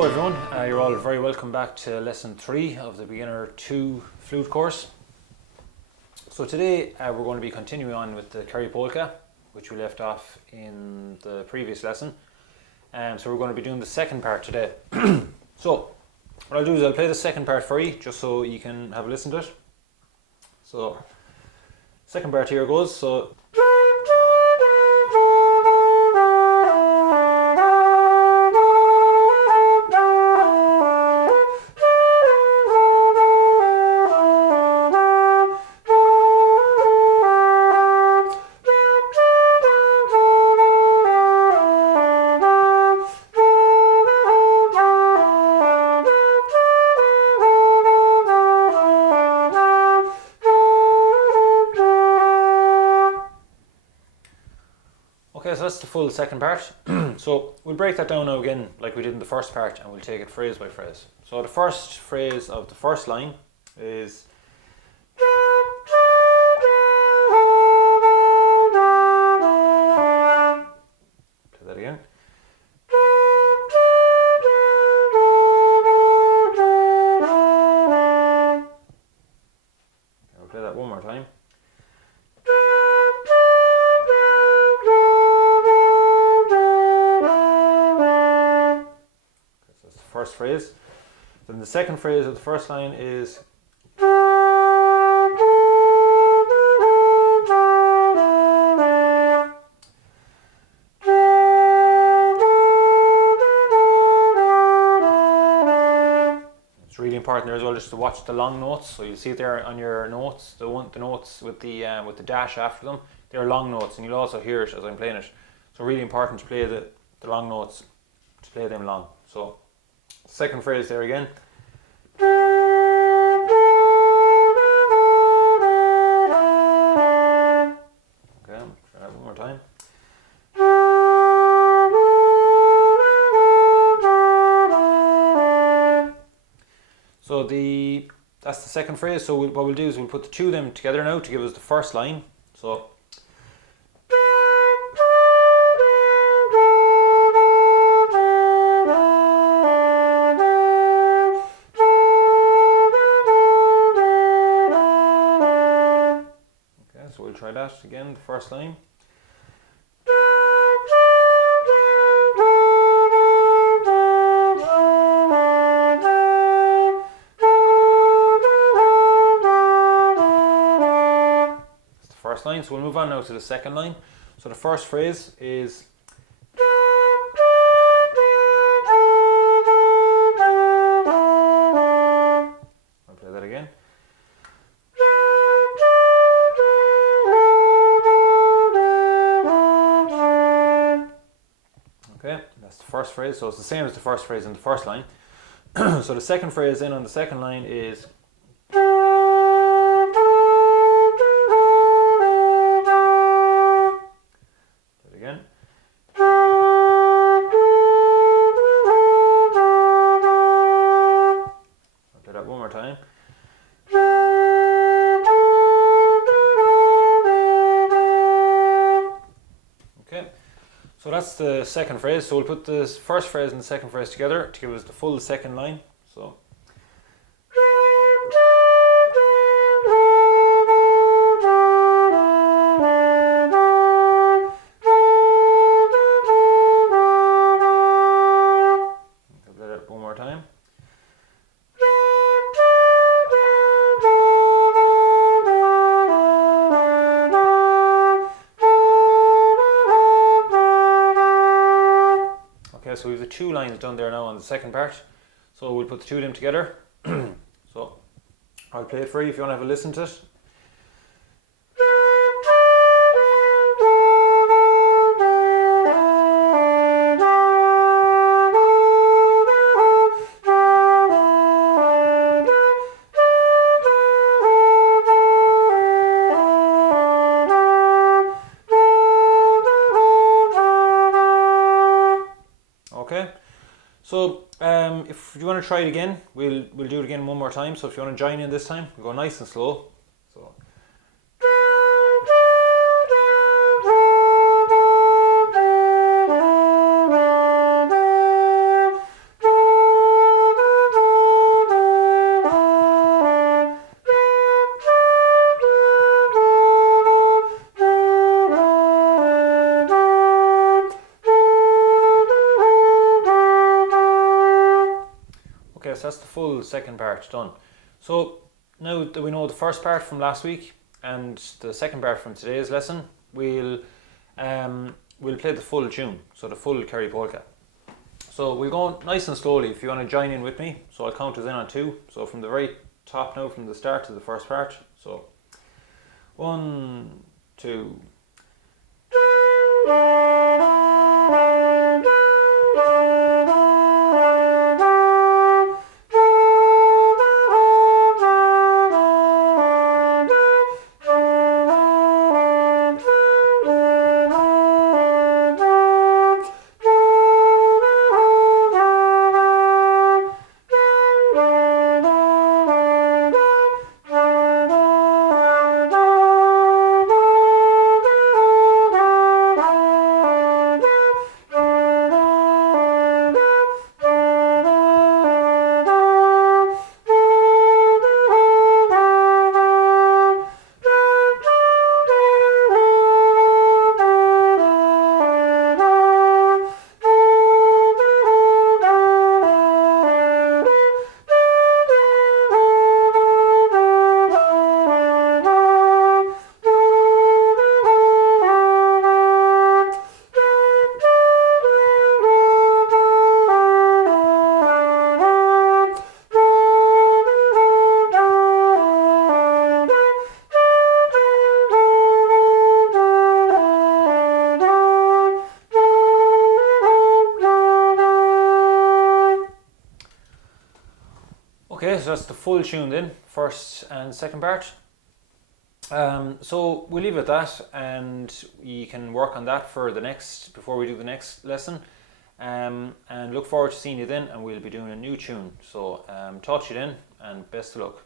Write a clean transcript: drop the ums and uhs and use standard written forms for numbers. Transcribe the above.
Hello everyone, you're all very welcome back to lesson 3 of the beginner 2 flute course. So today we're going to be continuing on with the Kerry Polka, which we left off in the previous lesson. So we're going to be doing the second part today. So what I'll do is I'll play the second part for you just so you can have a listen to it. So second part here goes. So okay, so that's the full second part. So we'll break that down now again like we did in the first part, and we'll take it phrase by phrase. So the first phrase of the first line is play that again. I'll play that one more time. First phrase. Then the second phrase of the first line is it's really important there as well just to watch the long notes. So you'll see it there on your notes, the notes with the dash after them. They're long notes, and you'll also hear it as I'm playing it. So really important to play the long notes, to play them long. So second phrase there again. Okay, try that one more time. So that's the second phrase. So what we'll do is we'll put the two of them together now to give us the first line. So we'll try that again, the first line. That's the first line, so we'll move on now to the second line. So the first phrase is I'll play that again. Okay, that's the first phrase, so it's the same as the first phrase in the first line. So the second phrase in on the second line is do it again. I'll play that one more time. Okay. So that's the second phrase. So we'll put the first phrase and the second phrase together to give us the full second line. So I'll play that one more time. Okay, so we have the two lines done there now on the second part. So we'll put the two of them together. So I'll play it for you if you want to have a listen to it. Okay, so if you want to try it again, we'll do it again one more time. So if you want to join in this time, we'll go nice and slow. So that's the full second part done. So now that we know the first part from last week and the second part from today's lesson, we'll play the full tune, so the full Kerry Polka. So we'll go nice and slowly if you want to join in with me. So I'll count us in on 2. So from the very top now, from the start to the first part. So 1, 2. Okay, so that's the full tune then, first and second part. So we'll leave it at that, and you can work on that for the next, before we do the next lesson. And look forward to seeing you then, and we'll be doing a new tune. So talk to you then, and best of luck.